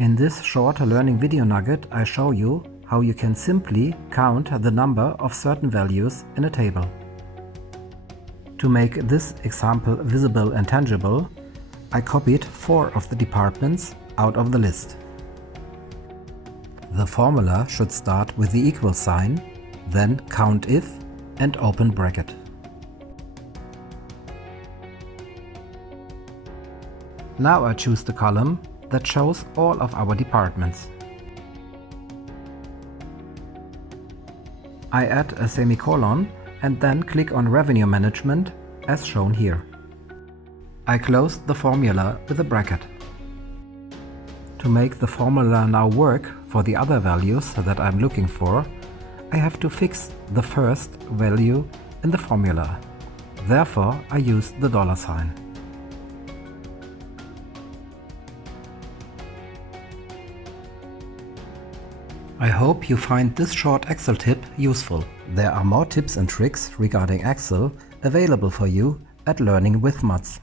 In this short learning video nugget, I show you how you can simply count the number of certain values in a table. To make this example visible and tangible, I copied 4 of the departments out of the list. The formula should start with the equal sign, then Countif and open bracket. Now I choose the column that shows all of our departments. I add a semicolon and then click on Revenue Management as shown here. I close the formula with a bracket. To make the formula now work for the other values that I'm looking for, I have to fix the first value in the formula. Therefore, I use the $sign. I hope you find this short Excel tip useful. There are more tips and tricks regarding Excel available for you at Learning with Matz.